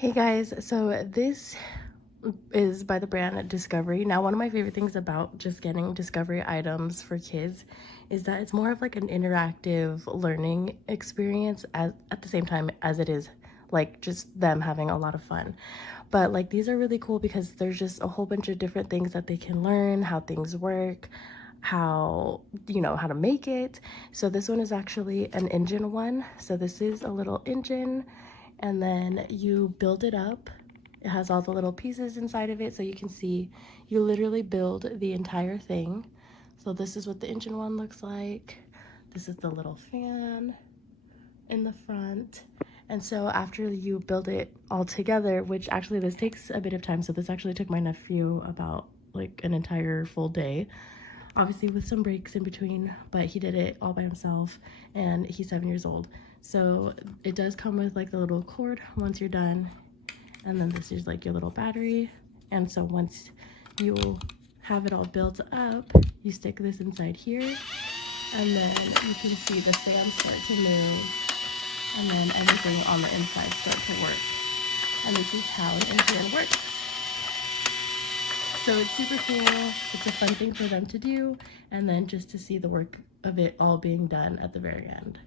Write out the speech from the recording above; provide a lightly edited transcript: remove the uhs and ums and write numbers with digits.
Hey guys, so this is by the brand Discovery. Now, one of my favorite things about just getting Discovery items for kids is that it's more of like an interactive learning experience at the same time as it is like just them having a lot of fun. But like these are really cool because there's just a whole bunch of different things that they can learn, how things work, how to make it. So this one is actually an engine one. So this is a little engine and then you build it up. It has all the little pieces inside of it, so you can see you literally build the entire thing. So this is what the engine one looks like. This is the little fan in the front. And so after you build it all together, which actually this takes a bit of time, so this actually took my nephew about like an entire full day, obviously with some breaks in between, but he did it all by himself and he's 7 years old. So it does come with like the little cord once you're done, and then this is like your little battery. And so once you have it all built up, you stick this inside here, and then you can see the fans start to move, and then everything on the inside start to work. And this is how an engine works. So it's super cool. It's a fun thing for them to do, and then just to see the work of it all being done at the very end.